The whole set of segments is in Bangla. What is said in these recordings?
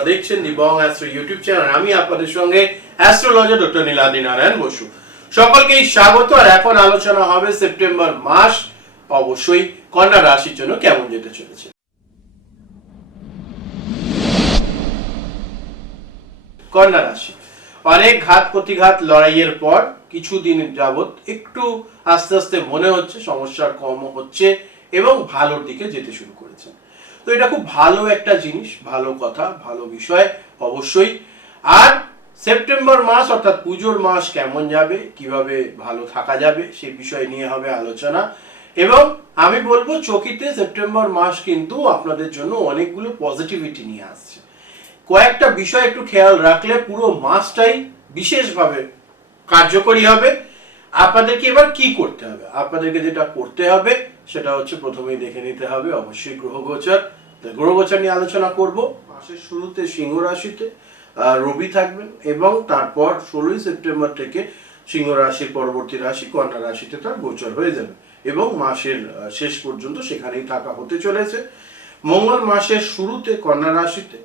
আপনারা দেখছেন the Bong astro YouTube channel. আমি আপনাদের সঙ্গে অ্যাস্ট্রোলজার ডক্টর নীলাদ্রি নারায়ণ বসু। সকলকেই স্বাগত, আর এখন আলোচনা হবে সেপ্টেম্বর মাস। অবশ্যই কন্যা রাশির জন্য কেমন যেতে চলেছে? কন্যা রাশি, অনেক ঘাত প্রতিঘাত লড়াইয়ের পর কিছুদিন যাবৎ একটু আস্তে আস্তে মনে হচ্ছে সমস্যার কম হচ্ছে এবং ভালোর দিকে যেতে শুরু করেছেন তো এটা খুব ভালো একটা জিনিস, ভালো কথা, ভালো বিষয়, অবশ্যই। আর সেপ্টেম্বর মাস অর্থাৎ পুজোর মাস কেমন যাবে, কীভাবে ভালো থাকা যাবে সেই বিষয় নিয়ে হবে আলোচনা। এবং আমি বলব চকিতে সেপ্টেম্বর মাস কিন্তু আপনাদের জন্য অনেকগুলো পজিটিভিটি নিয়ে আসছে। কয়েকটা বিষয় একটু খেয়াল রাখলে পুরো মাসটাই বিশেষভাবে কার্যকরী হবে। আপনাদেরকে এবার কি করতে হবে? আপনাদেরকে যেটা করতে হবে সেটা হচ্ছে প্রথমেই দেখে নিতে হবে, অবশ্যই গ্রহগোচর। গ্রহগোচর নিয়ে আলোচনা করব মাসের শুরুতে সিংহ রাশিতে রবি থাকবেন এবং তারপর ষোলোই সেপ্টেম্বর থেকে সিংহ রাশির পরবর্তী রাশি কন্যা রাশিতে তার গোচর হয়ে যাবে এবং মাসের শেষ পর্যন্ত সেখানেই থাকা হতে চলেছে। মঙ্গল মাসের শুরুতে কন্যা রাশিতে,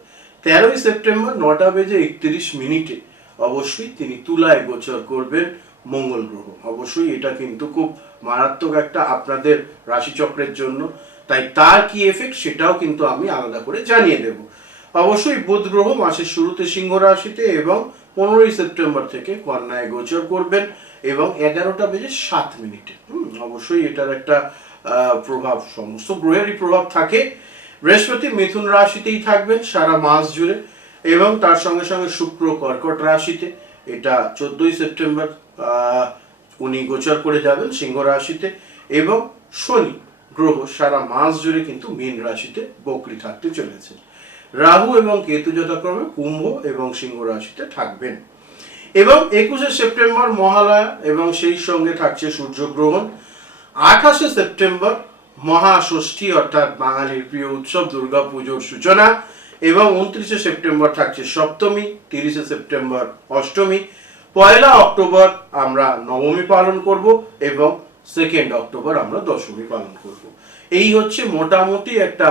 তেরোই সেপ্টেম্বর নটা বেজে একত্রিশ মিনিটে অবশ্যই তিনি তুলায় গোচর করবেন। মঙ্গল গ্রহ। অবশ্যই এটা কিন্তু খুব মারাত্মক একটা আপনাদের রাশিচক্রের জন্য। তাই তার কি এফেক্ট সেটাও কিন্তু আমি আলাদা করে জানিয়ে দেব। অবশ্যই বুধ গ্রহ মাসের শুরুতে সিংহ রাশিতে এবং পনেরোই সেপ্টেম্বর থেকে কন্যায় গোচর করবেন এবং এগারোটা বেজে সাত মিনিটে। অবশ্যই এটার একটা প্রভাব, সমস্ত গ্রহেরই প্রভাব থাকে। বৃহস্পতি মিথুন রাশিতেই থাকবেন সারা মাস জুড়ে এবং তার সঙ্গে সঙ্গে শুক্র কর্কট রাশিতে। এটা চোদ্দই সেপ্টেম্বর উনি গোচর করে যাবেন সিংহ রাশিতে এবং শনি গ্রহ সারা মাস জুড়ে কিন্তু মীন রাশিতে বকরি থাকতে চলেছে। রাহু এবং কেতু যথাক্রমে কুম্ভ এবং সিংহ রাশিতে থাকবেন। এবং একুশে সেপ্টেম্বর মহালয়া এবং সেই সঙ্গে থাকছে সূর্যগ্রহণ। আঠাশে সেপ্টেম্বর মহাষষ্ঠী অর্থাৎ বাঙালির প্রিয় উৎসব দুর্গা পুজোর সূচনা এবং উনত্রিশে সেপ্টেম্বর থাকছে সপ্তমী, তিরিশে সেপ্টেম্বর অষ্টমী পয়লা অক্টোবর আমরা নবমী পালন করব এবং সেকেন্ড অক্টোবর আমরা দশমী পালন করব। এই হচ্ছে মোটামুটি একটা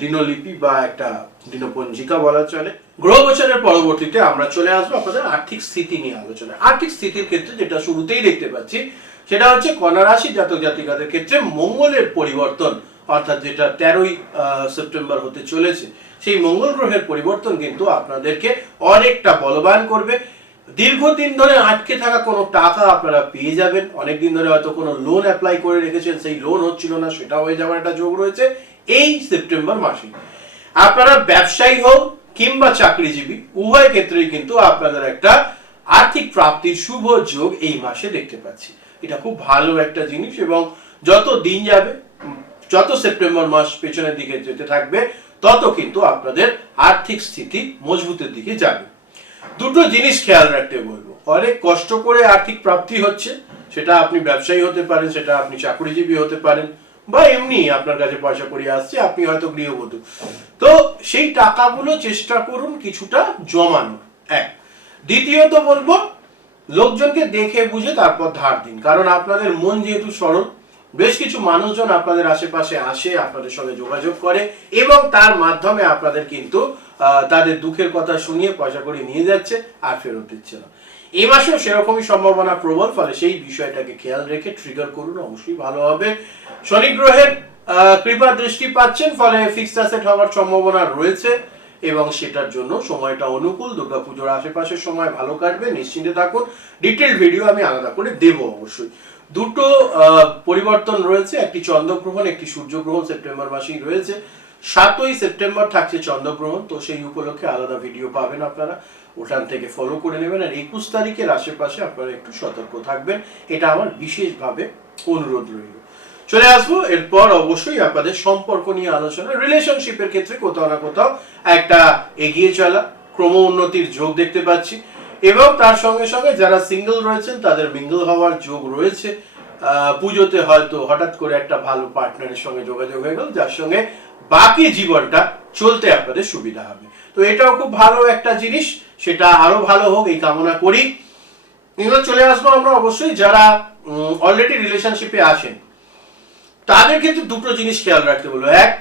দিনলিপি বা একটা দিনপঞ্জিকা বলা চলে। গ্রহ গোচরের পরবর্তীতে আমরা চলে আসব আপনাদের আর্থিক স্থিতি নিয়ে আলোচনা। আর্থিক স্থিতির ক্ষেত্রে যেটা শুরুতেই দেখতে পাচ্ছি, সেটা হচ্ছে কন্যা রাশি জাতক জাতিকাদের ক্ষেত্রে মঙ্গলের পরিবর্তন, অর্থাৎ যেটা তেরোই সেপ্টেম্বর হতে চলেছে, সেই মঙ্গল গ্রহের পরিবর্তন কিন্তু আপনাদেরকে অনেকটা বলবান করবে। দীর্ঘদিন ধরে আটকে থাকা কোনো টাকা আপনারা পেয়ে যাবেন। অনেকদিন ধরে হয়তো কোনো লোন অ্যাপ্লাই করে রেখেছেন, সেই লোন হচ্ছিল না সেটা হয়ে যাওয়ার একটা যোগ রয়েছে এই সেপ্টেম্বর মাসে। আপনারা ব্যবসায়ী হোক কিংবা চাকরিজীবী, উভয় ক্ষেত্রেই কিন্তু আপনাদের একটা আর্থিক প্রাপ্তির শুভ যোগ এই মাসে দেখতে পাচ্ছি। এটা খুব ভালো একটা জিনিস এবং যত দিন যাবে, যত সেপ্টেম্বর মাস পেছনের দিকে যেতে থাকবে, তত কিন্তু আপনাদের আর্থিক স্থিতি মজবুতের দিকে যাবে। দুটো জিনিস খেয়াল রাখতে বলব। অনেক কষ্ট করে আর্থিক প্রাপ্তি হচ্ছে, সেটা আপনি ব্যবসায়ী হতে পারেন, সেটা আপনি চাকরিজীবী হতে পারেন, বা এমনি আপনার কাছে পয়সা করিয়ে আসছে, আপনি হয়তো গৃহবধূ। তো সেই টাকাগুলো চেষ্টা করুন কিছুটা জমানো। এক। দ্বিতীয়ত বলব, লোকজনকে দেখে বুঝে তারপর ধার দিন, কারণ আপনাদের মন যেহেতু সরল বেশ কিছু মানুষজন আপনাদের আশেপাশে আসে, আপনাদের সঙ্গে যোগাযোগ করে এবং তার মাধ্যমে আপনাদের কিন্তু তাদের দুঃখের কথা শুনিয়ে পয়সা করে নিয়ে যাচ্ছে আর ফেরত দিচ্ছে না। এই মাসেও সেরকমই সম্ভাবনা প্রবল, ফলে সেই বিষয়টাকে খেয়াল রেখে ট্রিগার করুন, অবশ্যই ভালো হবে। শনি গ্রহের কৃপা দৃষ্টি পাচ্ছেন, ফলে ফিক্সড অ্যাসেট হওয়ার সম্ভাবনা রয়েছে এবং সেটার জন্য সময়টা অনুকূল। দুর্গাপুজোর আশেপাশের সময় ভালো কাটবে, নিশ্চিন্তে থাকুন। ডিটেল ভিডিও আমি আলাদা করে দেব অবশ্যই। দুটো পরিবর্তন রয়েছে। একটি চন্দ্রগ্রহণ, একটি সূর্যগ্রহণ, সেপ্টেম্বর মাসেই রয়েছে। সাতই সেপ্টেম্বর থাকছে চন্দ্রগ্রহণ, তো সেই উপলক্ষে আলাদা ভিডিও পাবেন আপনারা। ওখান থেকে ফলো করে নেবেন। আর একুশ তারিখের আশেপাশে আপনারা একটু সতর্ক থাকবেন। এটা আমার বিশেষভাবে অনুরোধ রইল। চলে আসব। এরপর অবশ্যই আপনাদের সম্পর্ক নিয়ে আলোচনা। রিলেশনশিপের ক্ষেত্রে কোথাও না কোথাও একটা এগিয়ে চলা ক্রম উন্নতির যোগ দেখতে পাচ্ছি। এবং তার সঙ্গে সঙ্গে যারা সিঙ্গেল রয়েছেন, তাদের মিঙ্গল হওয়ার যোগ রয়েছে। পুজোতে হয়তো হঠাৎ করে একটা ভালো পার্টনারের সঙ্গে যোগাযোগ হয়ে গেল, যার সঙ্গে বাকি জীবনটা চলতে আপনাদের সুবিধা হবে। তো এটাও খুব ভালো একটা জিনিস, সেটা আরও ভালো হোক, এই কামনা করি। এগুলো চলে আসব আমরা অবশ্যই যারা অলরেডি রিলেশনশিপে আছেন, তাদের ক্ষেত্রে দুটো জিনিস খেয়াল রাখতে বলব। এক,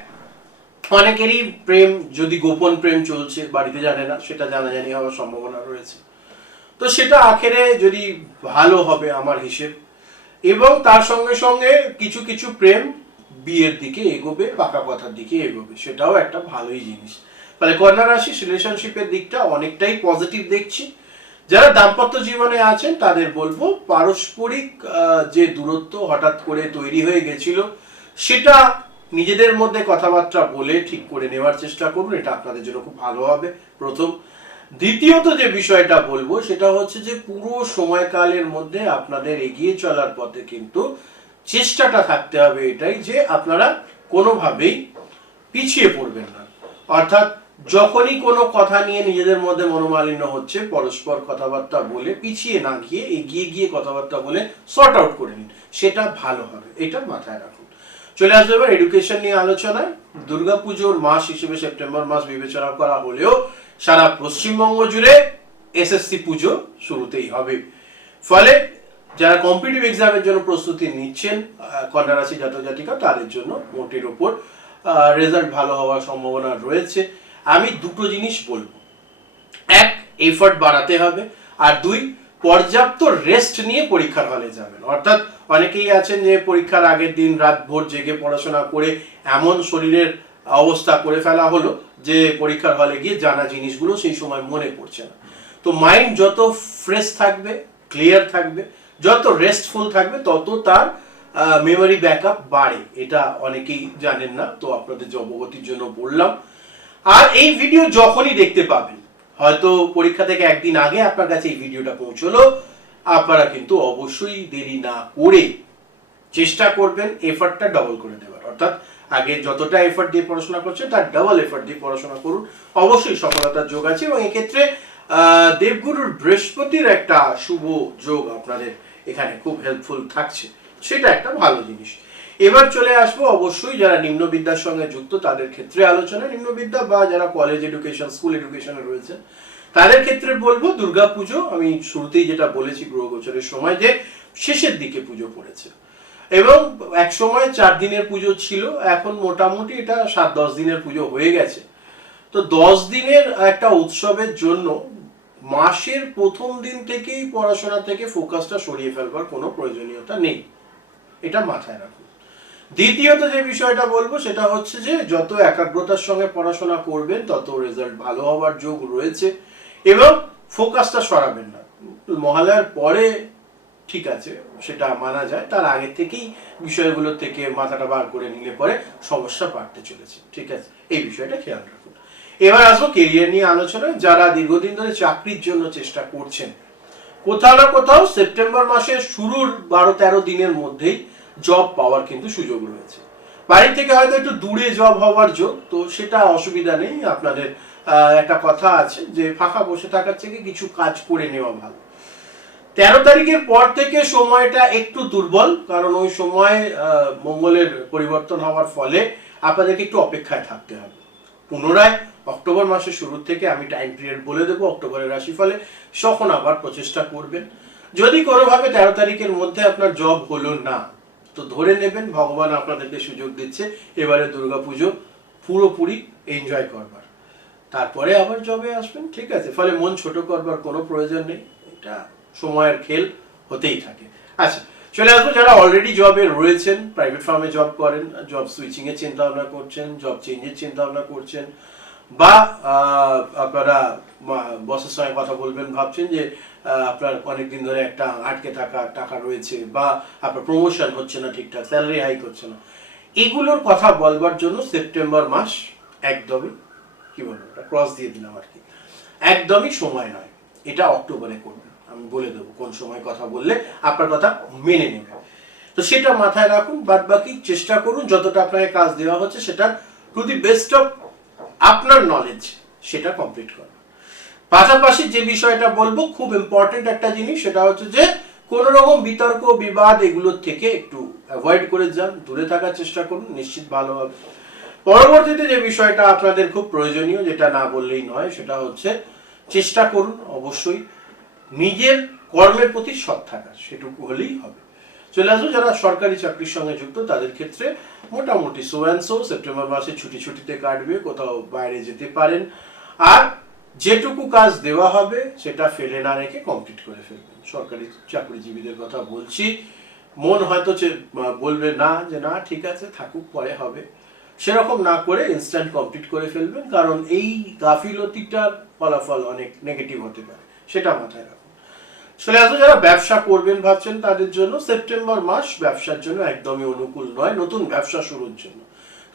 অনেকেরই প্রেম, যদি গোপন প্রেম চলছে, বাড়িতে জানে না, সেটা জানাজানি হওয়ার সম্ভাবনা রয়েছে। তো সেটা আখেরে যদি ভালো হবে আমার হিসেব। এবং তার সঙ্গে সঙ্গে কিছু কিছু প্রেম বিয়ের দিকে এগোবে, পাকা কথার দিকে এগোবে। সেটাও একটা ভালোই জিনিস। ফলে কন্যা রাশি রিলেশনশিপের দিকটা অনেকটাই পজিটিভ দেখছি। যারা দাম্পত্য জীবনে আছেন, তাদের বলব পারস্পরিক যে দূরত্ব হঠাৎ করে তৈরি হয়ে গেছিল, সেটা নিজেদের মধ্যে কথাবার্তা বলে ঠিক করে নেওয়ার চেষ্টা করুন। এটা আপনাদের জন্য খুব ভালো হবে। প্রথম দ্বিতীয়ত যে বিষয়টা বলব, সেটা হচ্ছে যে পুরো সময়কালের মধ্যে আপনাদের এগিয়ে চলার পথে কিন্তু চেষ্টাটা থাকতে হবে এটাই যে আপনারা কোনোভাবেই পিছিয়ে পড়বেন না। অর্থাৎ যখনই কোনো কথা নিয়ে নিজেদের মধ্যে মনোমালিন্য হচ্ছে, পরস্পর কথাবার্তা বলে পিছিয়ে না গিয়ে এগিয়ে গিয়ে কথাবার্তা বলে সর্ট আউট করে নিন, সেটা ভালো হবে, এটা মাথায় রাখুন। চলে আসবে এবার এডুকেশন নিয়ে আলোচনায়। দুর্গাপুজোর মাস হিসেবে সেপ্টেম্বর মাস বিবেচনা করা হলেও সারা পশ্চিমবঙ্গ জুড়ে এসএসসি পুজো শুরুতেই হবে। ফলে যারা কম্পিটিভ এক্সামের জন্য প্রস্তুতি নিচ্ছেন কন্যা রাশি জাতক জাতিকা, তাদের জন্য মোটের ওপর রেজাল্ট ভালো হওয়ার সম্ভাবনা রয়েছে। আমি দুটো জিনিস বলব। এক এফর্ট বাড়াতে হবে। আর দুই, পর্যাপ্ত রেস্ট নিয়ে পরীক্ষার হলে যাবেন। অর্থাৎ অনেকেই আছেন যে পরীক্ষার আগের দিন রাত ভোর জেগে পড়াশোনা করে এমন শরীরের অবস্থা করে ফেলা হলো যে পরীক্ষার হলে গিয়ে জানা জিনিসগুলো সেই সময় মনে পড়ছে না। তো মাইন্ড যত ফ্রেশ থাকবে ক্লিয়ার থাকবে, যত রেস্টফুল থাকবে, তত তার মেমোরি ব্যাকআপ বাড়ে। এটা অনেকেই জানেন না, তো আপনাদের যে অবগতির জন্য বললাম। আর এই ভিডিও যখনই দেখতে পাবেন, হয়তো পরীক্ষা থেকে একদিন আগে আপনার কাছে এই ভিডিওটা পৌঁছলো, আপনারা কিন্তু অবশ্যই দেরি না করে চেষ্টা করবেন এফার্টটা ডবল করে দেওয়ার। অর্থাৎ আগে যতটা এফার্ট দিয়ে পড়াশোনা করছেন, তার ডাবল এফার্ট দিয়ে পড়াশোনা করুন। অবশ্যই সফলতার যোগ আছে এবং এক্ষেত্রে দেবগুরুর বৃহস্পতির একটা শুভ যোগ আপনাদের এখানে খুব হেল্পফুল থাকছে। সেটা একটা ভালো জিনিস। এবার চলে আসব অবশ্যই যারা নিম্ন বিদ্যার সঙ্গে যুক্ত, তাদের ক্ষেত্রে আলোচনা। নিম্ন বিদ্যা বা যারা কলেজ এডুকেশন স্কুল এডুকেশনে রয়েছে তাদের ক্ষেত্রে বলব দুর্গাপুজো। আমি শুরুতেই যেটা বলেছি, গ্রহ গোচরের সময় যে শেষের দিকে পুজো পড়েছে। এবং এক সময় চার দিনের পুজো ছিল, এখন মোটামুটি এটা সাত, দশ দিনের পুজো হয়ে গেছে। তো দশ দিনের একটা উৎসবের জন্য মাসের প্রথম দিন থেকেই পড়াশোনা থেকে ফোকাসটা সরিয়ে ফেলবার কোনো প্রয়োজনীয়তা নেই। এটা মাথায় রাখুন দ্বিতীয়ত যে বিষয়টা বলব, সেটা হচ্ছে যে যত একাগ্রতার সঙ্গে পড়াশোনা করবেন, তত রেজাল্ট ভালো হওয়ার যোগ রয়েছে এবং ফোকাসটা সরাবেন না। মহালয়ার পরে ঠিক আছে, সেটা মানা যায়। তার আগে থেকেই বিষয়গুলো থেকে মাথাটা বার করে নিলে পরে সমস্যা বাড়তে চলেছে, ঠিক আছে? এই বিষয়টা খেয়াল রাখুন। এবার আসব কেরিয়ার নিয়ে আলোচনায়। যারা দীর্ঘদিন ধরে চাকরির জন্য চেষ্টা করছেন, কোথাও না কোথাও সেপ্টেম্বর মাসের শুরুর বারো তেরো দিনের মধ্যেই জব পাওয়ার কিন্তু সুযোগ রয়েছে। বাড়ি থেকে হয়তো একটু দূরে জব হওয়ার যোগ, তো সেটা অসুবিধা নেই। আপনাদের একটা কথা আছে যে ফাঁকা বসে থাকার থেকে কিছু কাজ করে নেওয়া ভালো। তেরো তারিখের পর থেকে সময়টা একটু দুর্বল, কারণ ওই সময় মঙ্গলের পরিবর্তন হওয়ার ফলে আপনাদেরকে একটু অপেক্ষায় থাকতে হবে। পুনরায় অক্টোবর মাসের শুরু থেকে আমি টাইম পিরিয়ড বলে দেবো, অক্টোবরের রাশিফলে তখন আবার প্রচেষ্টা করবেন। যদি কোনোভাবে তেরো তারিখের মধ্যে আপনার জব হলো না, তো ধরে নেবেন, ভগবান আপনাদেরকে সুযোগ দিচ্ছে, এবারে দুর্গাপুজো পুরোপুরি এনজয় করবার। তারপরে আবার জবে আসবেন, ঠিক আছে, ফলে মন ছোট করবার কোনো প্রয়োজন নেই, এটা সময়ের খেল হতেই থাকে। আচ্ছা চলে আসব যারা অলরেডি জবে রয়েছেন প্রাইভেট ফার্মে জব করেন জব সুইচিং এর চিন্তা ভাবনা করছেন জব চেঞ্জের চিন্তা ভাবনা করছেন, বা আপনারা বসের সঙ্গে কথা বলবেন, ভাবছেন যে আপনার অনেক দিন ধরে একটা আটকে থাকা টাকা রয়েছে, বা আপনার প্রমোশন হচ্ছে না ঠিকঠাক স্যালারি হাইক হচ্ছে না। এগুলোর কথা বলবার জন্য সেপ্টেম্বর মাস একদমই, কি বলব ক্রস দিয়ে দিলাম আর কি। একদমই সময় নয়, এটা অক্টোবরে করবেন। আমি বলে দেবো কোন সময় কথা বললে আপনার কথা মেনে নেবে। তো সেটা মাথায় রাখুন বাদ বাকি চেষ্টা করুন, যতটা আপনাকে কাজ দেওয়া হচ্ছে সেটা টু দি বেস্ট অফ আপনার নলেজ সেটা কমপ্লিট করা। পাশাপাশি যে বিষয়টা বলব, খুব ইম্পর্টেন্ট একটা জিনিস, সেটা হচ্ছে যে কোন রকম বিতর্ক, বিবাদ এগুলোর থেকে একটু অ্যাভয়েড করে যান, দূরে থাকার চেষ্টা করুন, নিশ্চিত ভালো হবে। পরবর্তীতে যে বিষয়টা আপনাদের খুব প্রয়োজনীয়, যেটা না বললেই নয়, সেটা হচ্ছে চেষ্টা করুন, অবশ্যই। নিজের কর্মের প্রতি সৎ থাকা সেটুকু হলেই হবে। চলে আসব যারা সরকারি চাকরির সঙ্গে যুক্ত, তাদের ক্ষেত্রে মোটামুটি সো অ্যান্ড সো সেপ্টেম্বর মাসে ছুটি ছুটিতে কাটবে, কোথাও বাইরে যেতে পারেন। আর যেটুকু কাজ দেওয়া হবে, সেটা ফেলে না রেখে কমপ্লিট করে ফেলবেন। সরকারি চাকরিজীবীদের কথা বলছি। মন হয়তো বলবে না, যে না, ঠিক আছে, থাকুক, পরে হবে। সেরকম না করে ইনস্ট্যান্ট কমপ্লিট করে ফেলবেন, কারণ এই গাফিলতিটার ফলাফল অনেক নেগেটিভ হতে পারে, সেটা মাথায় রাখুন। চলে আসব যারা ব্যবসা করবেন ভাবছেন তাদের জন্য সেপ্টেম্বর মাস ব্যবসার জন্য একদমই অনুকূল নয়, নতুন ব্যবসা শুরুর জন্য।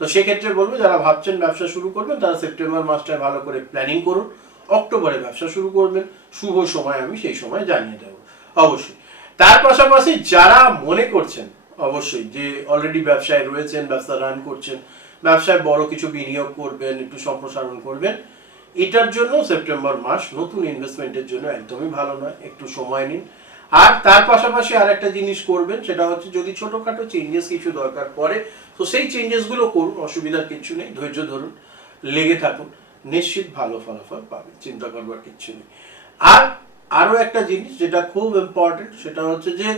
তো সেক্ষেত্রে বলব, যারা ভাবছেন ব্যবসা শুরু করবেন, তারা সেপ্টেম্বর মাসটায় ভালো করে প্ল্যানিং করুন, অক্টোবরে ব্যবসা শুরু করবেন, শুভ সময় আমি সেই সময় জানিয়ে দেবো। অবশ্যই। তার পাশাপাশি যারা মনে করছেন, অবশ্যই যে অলরেডি ব্যবসায় রয়েছেন, ব্যবসা রান করছেন, ব্যবসায় বড় কিছু বিনিয়োগ করবেন, একটু সম্প্রসারণ করবেন এটার জন্য সেপ্টেম্বর মাস নতুন ইনভেস্টমেন্টের জন্য একদমই ভালো নয়, একটু সময় নিন। আর তার পাশাপাশি আর একটা জিনিস করবেন, সেটা হচ্ছে যদি ছোটখাটো চেঞ্জেস কিছু দরকার পড়ে, তো সেই চেঞ্জেসগুলো করুন, অসুবিধার কিছু নেই, ধৈর্য ধরুন, লেগে থাকুন, নিশ্চিত ভালো ফলাফল পাবেন, চিন্তা করবার কিচ্ছু নেই। আর আরও একটা জিনিস যেটা খুব ইম্পর্টেন্ট সেটা হচ্ছে যে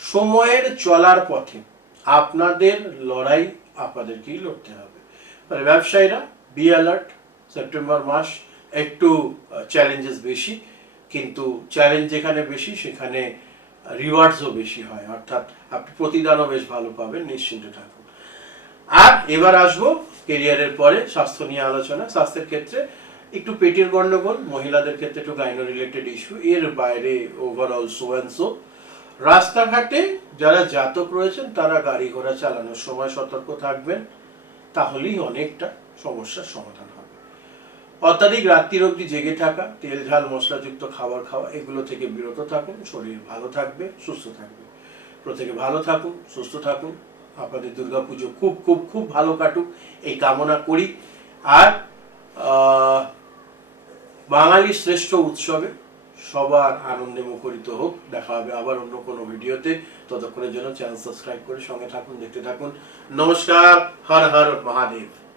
সময়ের চলার পথে আপনাদের লড়াই আপনাদেরকেই লড়তে হবে। মানে ব্যবসায়ীরা বি অ্যালার্ট সেপ্টেম্বর মাস একটু চ্যালেঞ্জেস বেশি, কিন্তু চ্যালেঞ্জ যেখানে বেশি সেখানে রিওয়ার্ডসও বেশি হয়। অর্থাৎ আপনি প্রতিদানও বেশ ভালো পাবেন, নিশ্চিন্তে থাকুন। আর এবার আসব কেরিয়ারের পরে স্বাস্থ্য নিয়ে আলোচনা। স্বাস্থ্যের ক্ষেত্রে একটু পেটের গন্ডগোল, মহিলাদের ক্ষেত্রে একটু গাইনো রিলেটেড ইস্যু এর বাইরে ওভারঅল সো অ্যান্ড সো রাস্তাঘাটে যারা জাতক রয়েছেন, তারা গাড়ি ঘোড়া চালানোর সময় সতর্ক থাকবেন, তাহলেই অনেকটা সমস্যার সমাধান অত্যাধিক রাত্রির অবধি জেগে থাকা তেল ঝাল মশলাযুক্ত খাবার খাওয়া এগুলো থেকে বিরত থাকুন শরীর ভালো থাকবে সুস্থ থাকবে। প্রত্যেকে ভালো থাকুন সুস্থ থাকুন। আপনাদের দুর্গাপুজো খুব খুব খুব ভালো কাটুক এই কামনা করি। আর আহ, বাঙালির শ্রেষ্ঠ উৎসবে সবার আনন্দে মুখরিত হোক। দেখা হবে আবার অন্য কোনো ভিডিওতে। ততক্ষণের জন্য চ্যানেল সাবস্ক্রাইব করে সঙ্গে থাকুন দেখতে থাকুন। নমস্কার হর হর মহাদেব।